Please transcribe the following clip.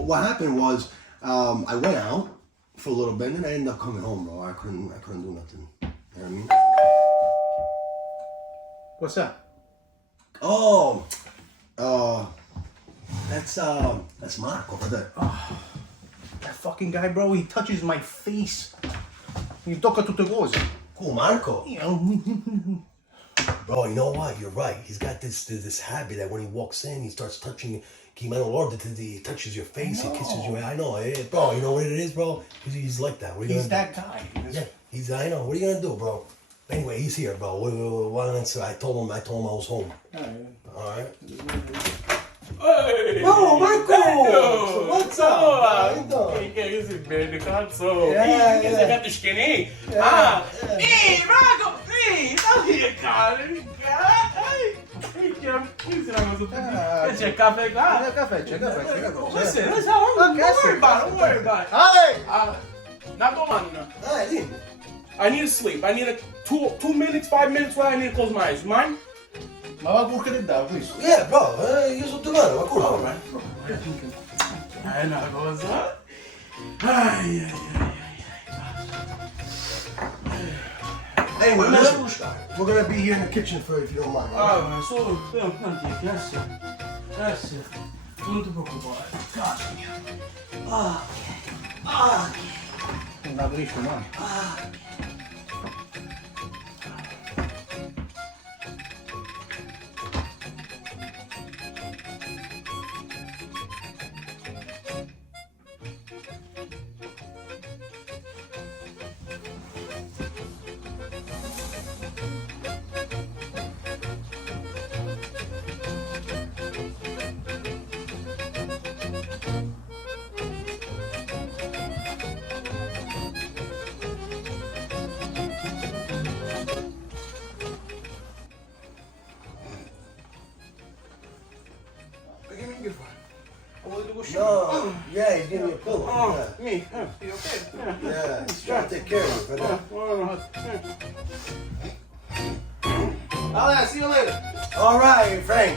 what happened was I went out for a little bit and then I ended up coming home, bro. I couldn't do nothing. You know what I mean? What's that? Oh, that's Marco over there. That fucking guy, bro, he touches my face. Mi tocca tutte cose. Cool, Marco. You know. Bro, you know what? You're right. He's got this habit that when he walks in, he starts touching. He touches your face. He kisses you. I know, bro. You know what it is, bro? He's like that. He's that guy. Yeah, I know. What are you gonna do, bro? Anyway, he's here, bro. I told him I was home. All right. Hey! Oh, Marco! Hello. What's up? Que é esse verde cazzo? Yeah, Che sei fatto skinny? Marco! Dá here, cara! Que será mais outro? C'è caffè qua? C'è caffè. Don't worry about it. Ale! Una domanda. Dimmi. I need to sleep. I need a 2 minutes, 5 minutes where I need to close my eyes. You mind? Ma va pure che dà questo? Yeah, bro. Io sono domani, ma come? È una cosa. Ai. Anyway, listen. We're gonna be here in the kitchen if you don't mind. Solo tanti, grazie. Non ti preoccupare. Non la capisco mai. No, yeah, he's giving me a pillow. Me? You okay? Yeah, he's trying to take care of you, brother. Allora, see you later. All right, Frank.